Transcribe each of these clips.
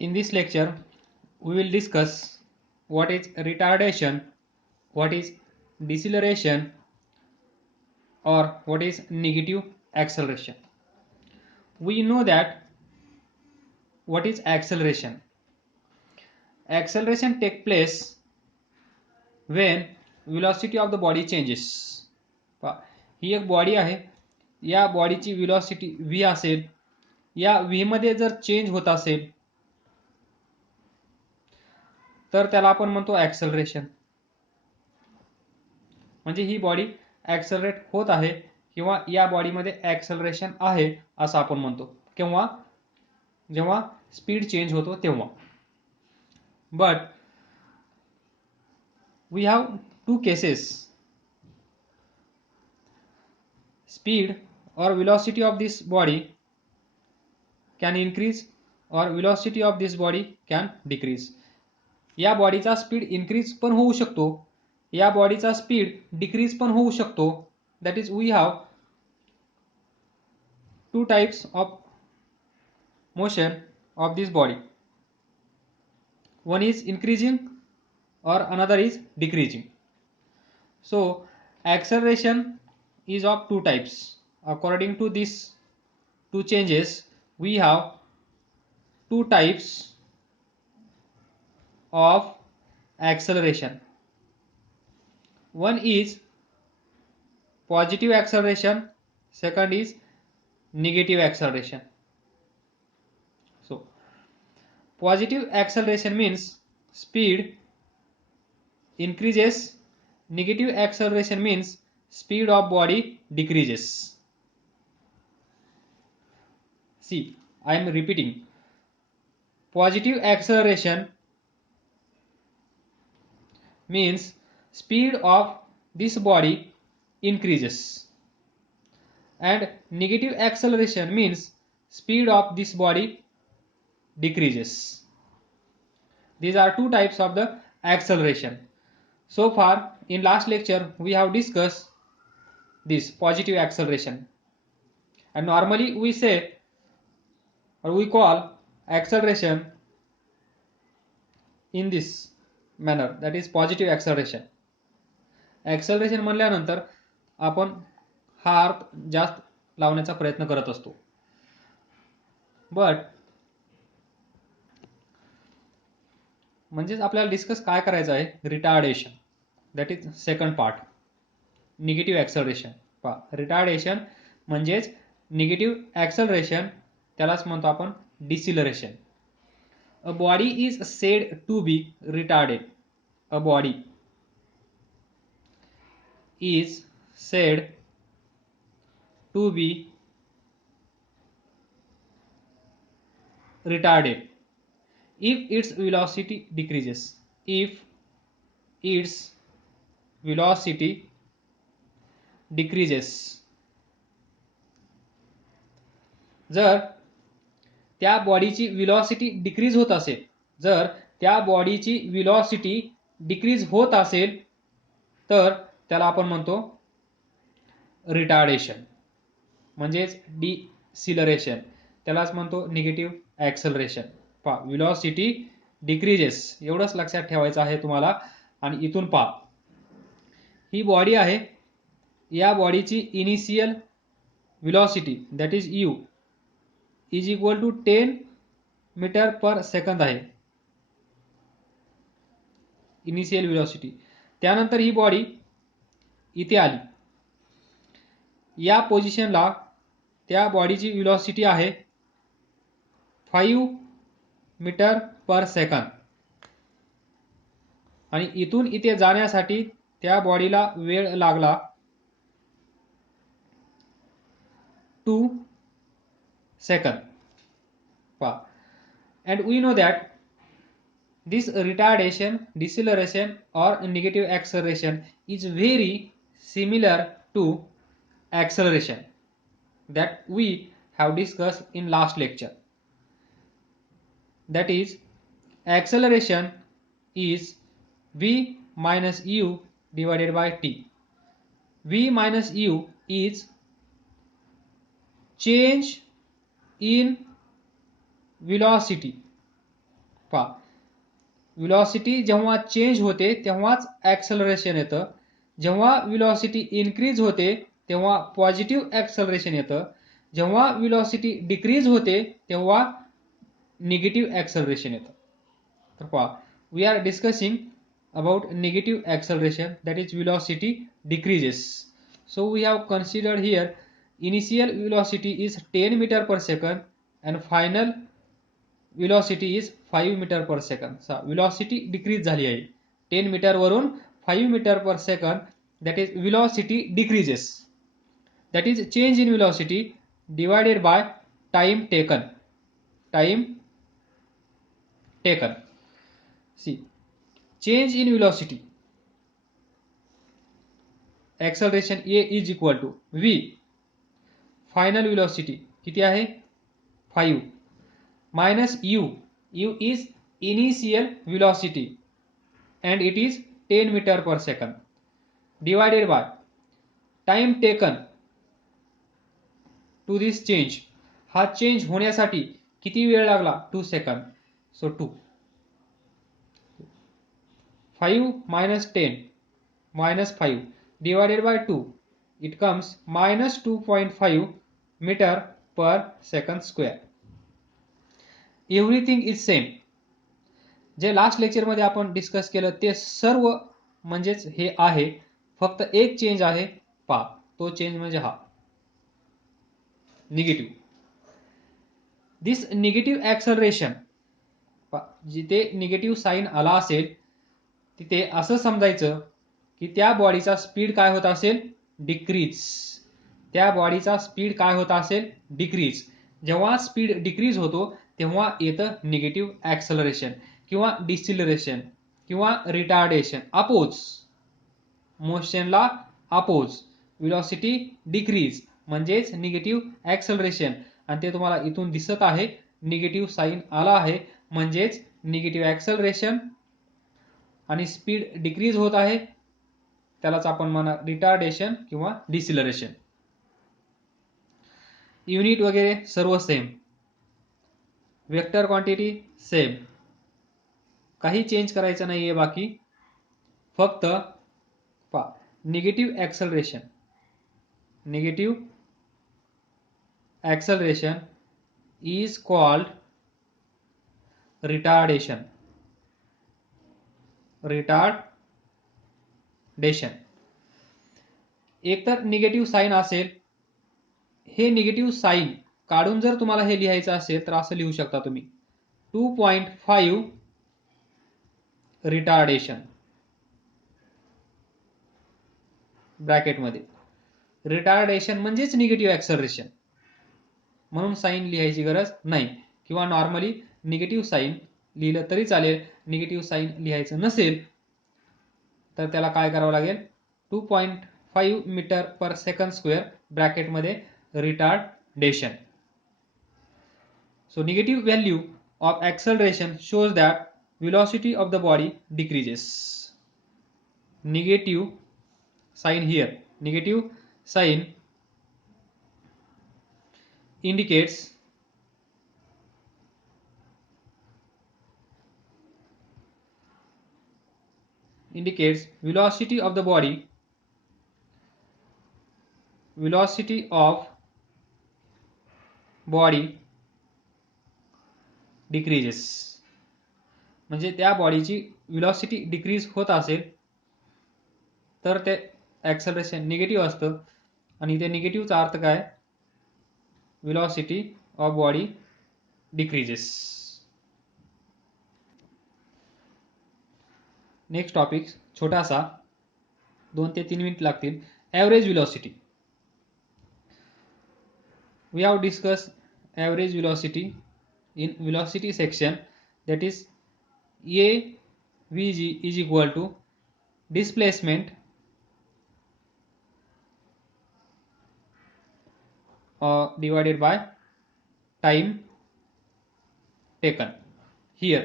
In this lecture, we will discuss what is retardation, what is deceleration, or what is negative acceleration. We know that what is acceleration. Acceleration takes place when velocity of the body changes. ही एक body आहे, या बॉडीची velocity v असेल, या v मध्ये जर change होत असेल तर त्याला आपण म्हणतो ॲक्सेलरेशन. म्हणजे ही बॉडी ॲक्सेलरेट होत आहे किंवा या बॉडीमध्ये ॲक्सेलरेशन आहे असं आपण म्हणतो किंवा जेव्हा स्पीड चेंज होतो तेव्हा. But we have two cases. Speed or velocity of this body can increase or velocity of this body can decrease. या बॉडीचा स्पीड इन्क्रीज पण होऊ शकतो, या बॉडीचा स्पीड डिक्रीज पण होऊ शकतो. That is we have two types of motion of this body. One is increasing or another is decreasing. So acceleration is of two types. According to these two changes, we have two types of acceleration. One is positive acceleration, second is negative acceleration. So positive acceleration means speed increases, negative acceleration means speed of body decreases. See, I am repeating. Positive acceleration means speed of this body increases, and negative acceleration means speed of this body decreases. These are two types of the acceleration. So far in last lecture we have discussed this positive acceleration, and normally we say or we call acceleration in this manner, that is positive acceleration. acceleration म्हणल्यानंतर आपण हा अर्थ जास्त लावण्याचा प्रयत्न करत असतो. But म्हणजेच आपल्याला डिस्कस काय करायचं आहे, retardation. That is second part. Negative acceleration. Retardation म्हणजेच निगेटिव्ह ॲक्सेलरेशन, त्यालाच म्हणतो आपण deceleration. A body is said to be retarded. A body is said to be retarded if its velocity decreases. If its velocity decreases. जर त्या बॉडीची velocity decrease होत असेल, जर त्या बॉडीची व्हेलॉसिटी डिक्रीज होत असेल तर त्याला आपण म्हणतो रिटार्डेशन म्हणजेच डिसिलरेशन. त्यालाच म्हणतो निगेटिव्ह ॲक्सेलरेशन. व्हेलॉसिटी डिक्रीजेस, एवढंच लक्षात ठेवायचं आहे तुम्हाला. आणि इथून पहा, ही बॉडी आहे, या बॉडीची initial velocity that is u is equal to 10 metre per second आहे इनिशियल व्हेलॉसिटी. त्यानंतर ही बॉडी इथे आली, या पोझिशनला त्या बॉडीची व्हेलॉसिटी आहे 5 मीटर पर सेकंद, आणि इथून इथे जाण्यासाठी त्या बॉडीला वेळ लागला 2 second. and we know that this retardation, deceleration or negative acceleration is very similar to acceleration that we have discussed in last lecture. That is, acceleration is v minus u divided by t. v minus u is change in velocity पहा, velocity जेव्हा change होते तेव्हाच acceleration येतं, जेव्हा velocity increase होते तेव्हा positive acceleration येतं, जेव्हा व्हेलॉसिटी डिक्रीज होते तेव्हा निगेटिव्ह ॲक्सलरेशन येतं. तर पहा, we are discussing about negative acceleration, that is velocity decreases. So we have considered here initial velocity is 10 meter per second and final velocity is 5 meter per second. So velocity decrease झाली आहे 10 meter वरून 5 meter per second, that is velocity decreases, that is change in velocity divided by time taken. See, change in velocity, acceleration A is equal to V, final velocity किती आहे 5 minus U is initial velocity and it is 10 meter per second divided by time taken to this change. हा change होण्यासाठी किती वेळ लागला 2 second. So 2, 5 minus 10 minus 5 divided by 2, it comes minus 2.5 meter per second square. Everything is same. जे last लेक्चरमध्ये आपण discuss केलं ते सर्व म्हणजेच हे आहे, फक्त एक चेंज आहे पहा, तो चेंज म्हणजे हा निगेटिव्ह. दिस निगेटिव्ह ॲक्सलरेशन, जिथे निगेटिव्ह साईन आला असेल तिथे असं समजायचं की त्या बॉडीचा स्पीड काय होत असेल डिक्रीज. त्या बॉडीचा स्पीड काय होत असेल डिक्रीज. जेव्हा स्पीड डिक्रीज होतो तेव्हा येतं निगेटिव्ह ॲक्सलरेशन किंवा डिसिलरेशन किंवा रिटार्डेशन. अपोज मोशनला अपोज, व्हेलॉसिटी डिक्रीज म्हणजेच निगेटिव्ह ॲक्सलरेशन, आणि ते तुम्हाला इथून दिसत आहे निगेटिव्ह साईन आला आहे म्हणजेच निगेटिव्ह ॲक्सलरेशन आणि स्पीड डिक्रीज होत आहे, त्यालाच आपण म्हणा रिटार्डेशन किंवा डिसिलरेशन. युनिट वगैरे सर्व सेम, वेक्टर क्वांटिटी सेम, काही चेंज करायचं नाहीये बाकी. फक्त negative acceleration is called retardation. एकतर निगेटिव्ह साईन असेल, हे निगेटिव्ह साईन काढून जर तुम्हाला हे लिहायचं असेल तर असं लिहू शकता तुम्ही 2.5 रिटार्डेशन ब्रॅकेटमध्ये. रिटार्डेशन म्हणजेच निगेटिव्ह ॲक्सलरेशन, म्हणून साईन लिहायची गरज नाही, किंवा नॉर्मली निगेटिव्ह साईन लिहिलं तरी चालेल. निगेटिव्ह साईन लिहायचं नसेल तर त्याला काय करावं लागेल 2.5 मीटर पर सेकंड स्क्वेअर ब्रॅकेटमध्ये retardation. So negative value of acceleration shows that velocity of the body decreases. Negative sign here, negative sign indicates velocity of the body, decreases. म्हणजे त्या बॉडीची व्हेलॉसिटी डिक्रीज होत असेल तर ते ॲक्सलरेशन निगेटिव्ह असतं, आणि ते निगेटिव्हचा अर्थ काय velocity of body decreases. Next topic छोटासा 2 ते 3 मिनिट लागतील. Average velocity. We have discuss average velocity in velocity section, that is AVG is equal to displacement divided by time taken. Here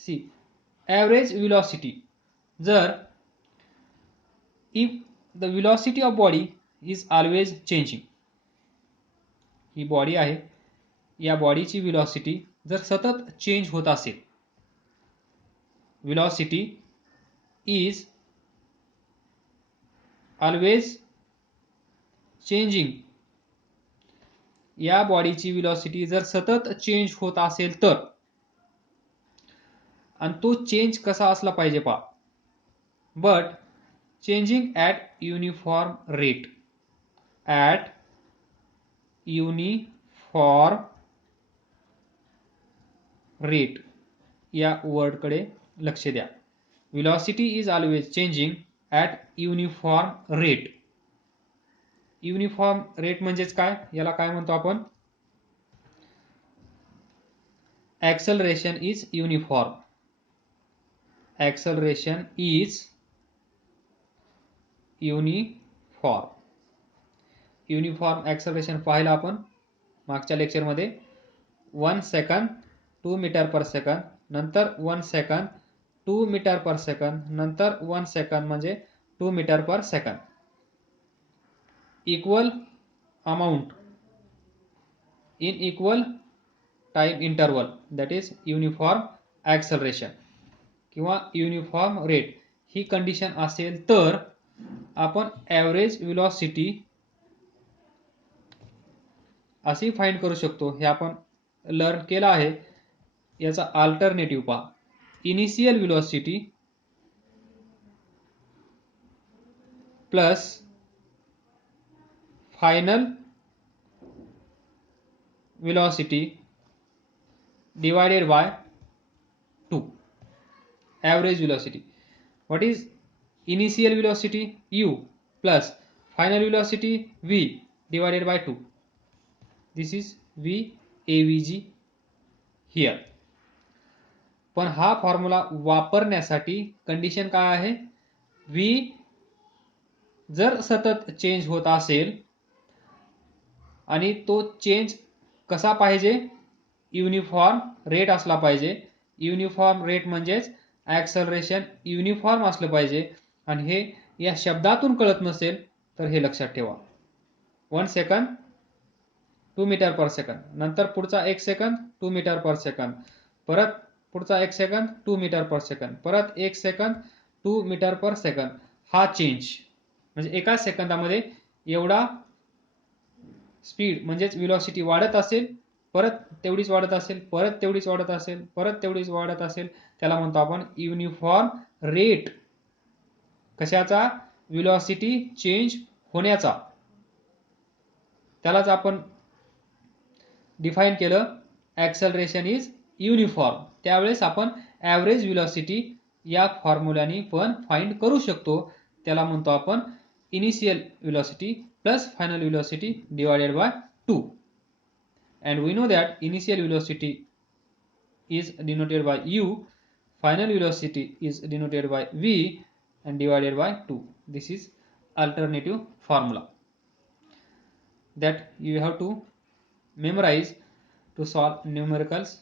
see average velocity, जर if the velocity of body is always changing, he body आहे, या बॉडीची velocity जर सतत change होत असेल velocity is always changing, या बॉडीची वेलोसिटी जर सतत चेंज होत असेल तर, आणि तो चेंज कसा असला पाहिजे पहा, but changing at uniform rate, at uniform rate या वर्डकडे लक्ष द्या. Velocity is always changing at uniform rate. Uniform rate म्हणजेच काय, याला काय म्हणतो आपण, acceleration is uniform. Acceleration is uniform. Uniform acceleration पाहिलं आपण मागच्या लेक्चरमध्ये. 1 सेकंद 2 मीटर पर सेकंद, नंतर 1 सेकंद 2 मीटर पर सेकंद, नंतर 1 सेकंद म्हणजे 2 metre per second. Equal amount in equal time interval, that is uniform acceleration किंवा युनिफॉर्म रेट. ही condition असेल तर आपण ॲव्हरेज वेलोसिटी अशी फाइंड करू शकतो. हे आपण लर्न केलं आहे. याचा अल्टरनेटिव्ह पहा, initial velocity plus final velocity divided by 2, average velocity. What is initial velocity? U plus final velocity V divided by 2. This is V AVG here. पण हा फॉर्म्युला वापरण्यासाठी कंडिशन काय आहे, V जर सतत चेंज होत असेल आणि तो चेंज कसा पाहिजे, युनिफॉर्म रेट असला पाहिजे. युनिफॉर्म रेट म्हणजेच ॲक्सेलरेशन युनिफॉर्म असलं पाहिजे. आणि हे या शब्दातून कळत नसेल तर हे लक्षात ठेवा. 1 सेकंद 2 मीटर पर सेकंद, नंतर पुढचा 1 सेकंद 2 मीटर पर सेकंद, परत पुढचा 1 सेकंद 2 मीटर पर सेकंद, परत 1 सेकंद 2 मीटर पर सेकंद. हा चेंज म्हणजे एका सेकंदामध्ये एवढा स्पीड म्हणजेच वेलोसिटी वाढत असेल, परत तेवढीच वाढत असेल, परत तेवढीच वाढत असेल, परत तेवढीच वाढत असेल, त्याला म्हणतो आपण युनिफॉर्म रेट. कशाचा, वेलोसिटी चेंज होण्याचा. त्यालाच आपण डिफाइन केलं ॲक्सेलरेशन इज युनिफॉर्म. त्यावेळेस आपण ॲव्हरेज वेलोसिटी या फॉर्म्युल्याने पण फाइंड करू शकतो. त्याला म्हणतो आपण initial velocity plus final velocity divided by 2, and we know that initial velocity is denoted by u, final velocity is denoted by v, and divided by 2. This is alternative formula that you have to memorize to solve numericals